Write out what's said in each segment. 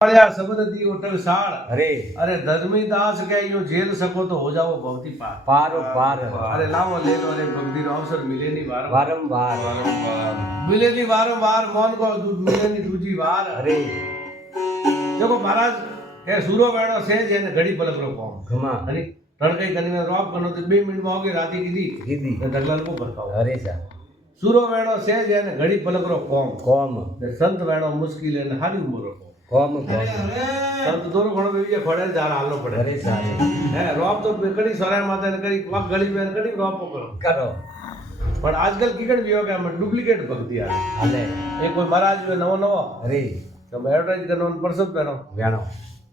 सबदती hotel साड़ अरे धर्मी दास के यूं झेल सको तो हो जाओ भक्ति पार पार पार अरे लाओ ले लो अरे भक्ति रो अवसर मिले नहीं वारंवार मिले नहीं वारंवार मौन को मिले नहीं दूजी बार अरे देखो महाराज के सूरो वेणो से जेने घड़ी पलक रो कौम घमा अरे तड़के कनी में रॉब कनो तो 2 मिनट में होगी राती कीधी तो ढगलाल को भड़काओ अरे सा सूरो वेणो से जेने घड़ी पलक रो कौम ने संत वेणो मुश्किल है हारी उम्र रो कौम संत दोनों घणो में ये खड़े जार हालनो पड़े अरे सा है रॉब तो कड़ी सराय माता ने करी वक गली में कड़ी रॉब को करो पर आजकल कीकड़ भी हो गया मैं डुप्लीकेट भक्ति आ हाले एक कोई महाराज में नवो नवो अरे तो मैं एडवर्टाइज करनो परसत पेनो वेणो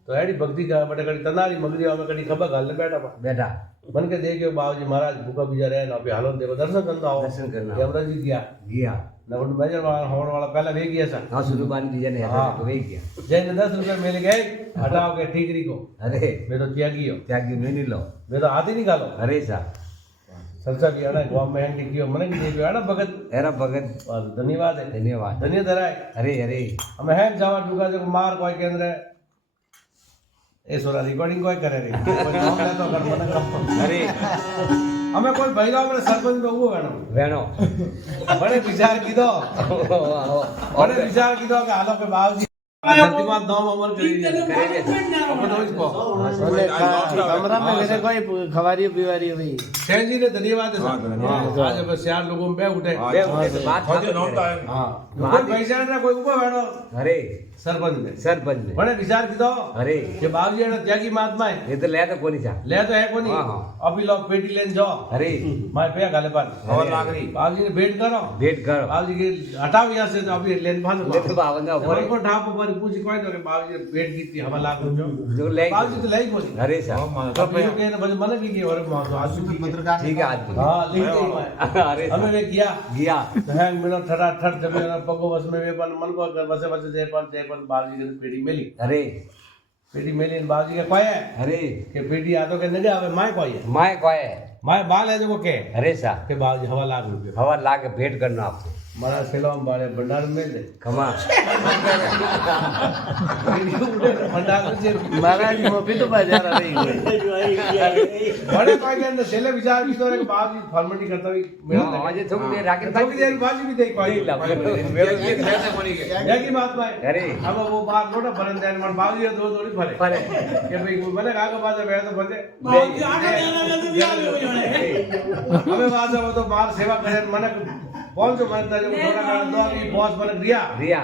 तो एडी भक्ति का बड़े कड़ी तनारी मगरी में कड़ी खबर गाल बैठा पा बेटा मन के देखियो बाबूजी महाराज भूखा बिजा रहे ना अभी हालो देखो दर्शन करना आओ दर्शन करना यमराज जी गया ना उन मेजर वाला होड़ वाला पहला वे गया सा हां सुलबान जी ने हाँ। तो वे गया जैन 10 रुपए मिल गए हटाओ के ठीकरी को अरे मैं तो त्यागी हो त्यागी नहीं लो मैं तो हाथ ही निकालो अरे सा सरसा भी आना गांव में हैंडी कियो मने की देखियो आना भगत एरा भगत धन्यवाद है धन्यवाद धन्यवाद है अरे अरे हमें है जावा दुगा जो मार कोई केंद्र ए सोरा रिकॉर्डिंग कोई करे रे कोई नाम ले तो कर मने कम अरे हमें कोई भैया में सरपंच में वो वेणो वेणो बड़े विचार कीधो बड़े विचार कीधो के हालो के बाबूजी धरतीमात नाम अमर करी अपन तो इसको कमरा में मेरे कोई खवारी पीवारी हुई सैन जी ने धन्यवाद है आज अब 4 लोगों में उठे बात हां कोई पैसा ना कोई ऊपर बैठो अरे सरपंच ने ने बड़े विचार कीधो अरे के बाबूजी ने त्यागी महात्मा है ये तो ले तो कोनी था ले तो है कोनी हाँ। अभी लोग पेटी लेन जाओ अरे माय पे गाले पर और लाग रही बाबूजी ने भेंट करो वेट करो बाबूजी के हटाओ यहाँ से तो अभी लेन भानो ले तो बावन और को ठाप पर पूछी कोई तो के बाबूजी ने भेंट की थी हवा लाग जो ले बाबूजी तो ले ही बोली अरे सा तो फिर के ने मन की और तो आज की पत्रकार ठीक है आज हां लिख गई अरे हमें वे किया गया है मिनो ठड़ा ठड़ जब मेरा पगो बस में वे मन को बसे बसे जे पर बाबूजी के पेटी मिली अरे पेटी मिली बाबूजी के कोई है अरे के पेटी आ तो के नगे आवे माय कोई है माय कोय माय बाल है जो के अरे सा के बाबूजी हवा लाग रुपए हवा लाके भेंट करना आपको मारा सेलोम बारे भंडार में दे कमा भंडार में जे महाराज मोपी तो बाजार रही बड़े भाई के अंदर सेले विचार की तो बाबूजी फॉर्मेलिटी करता हुई मेरा आज थोड़ी देर राकेश तो भी देर बाजी भी देख पाई मेरे ये की बात भाई अरे अब वो बात मोटा भरन जाए मन बाबूजी दो थोड़ी भरे पर कि भाई मैंने कहा के बाद बैठ तो बजे बाबूजी आगे जाना जल्दी आ जाओ हमें बात है वो तो बाहर सेवा करे मन कौन जो मनता जो थोड़ा का दो अभी बॉस बन रिया रिया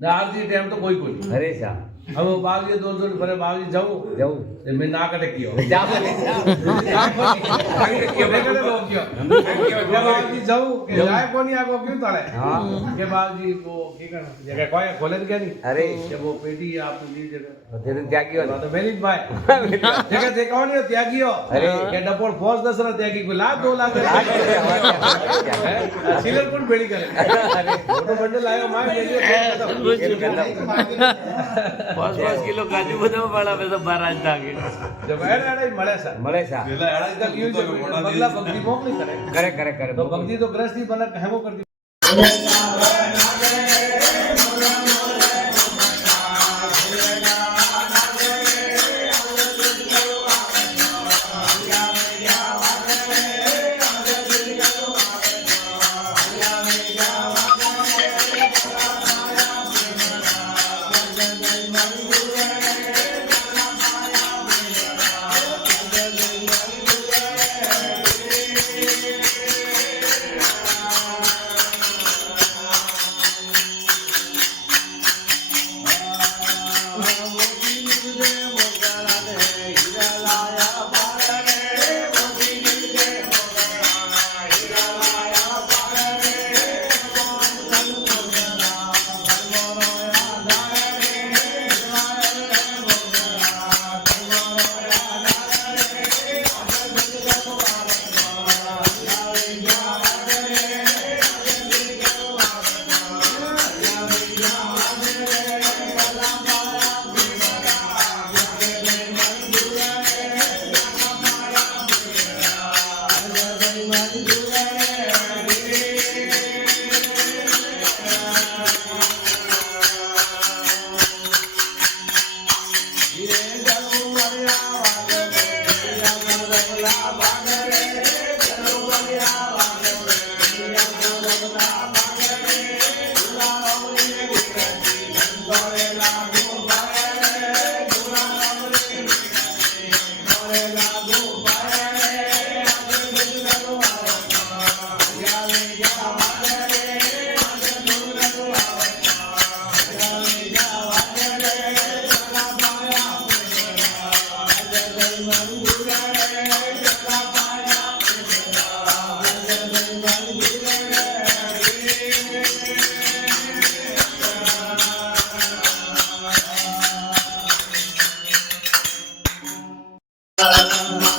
आज जी टाइम तो कोई अरे सा हम बाबूजी दो भरे बाबूजी जाऊं जाऊ ते मैं ना कटे कियो जा बोले बाबूजी जाऊं के जाए कोनी आगो क्यों ताले हां के बाबूजी वो की करना जगह कोई खोले क्या नहीं अरे जब वो पेटी आप दी जगह तेरे त्यागी हो तो मेरी भाई जगह देखो नहीं त्यागी हो अरे के डपोर फौज 10 रहा त्यागी को लाख 2 लाख सिलर कौन बेड़ी करे अरे फोटो बंडल लायो माय ले 5 किलो काजू बदाम वाला में सब महाराज दागे जब एड़ा મળે સા बगला भक्ति मोक नहीं करे કરે तो भक्ति तो गृहस्थी बना हेमो कर दी Thank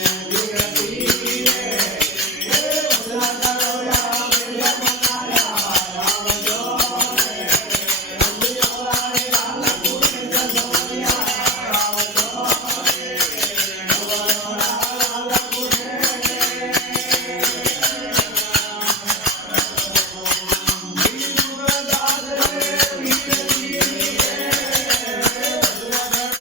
you.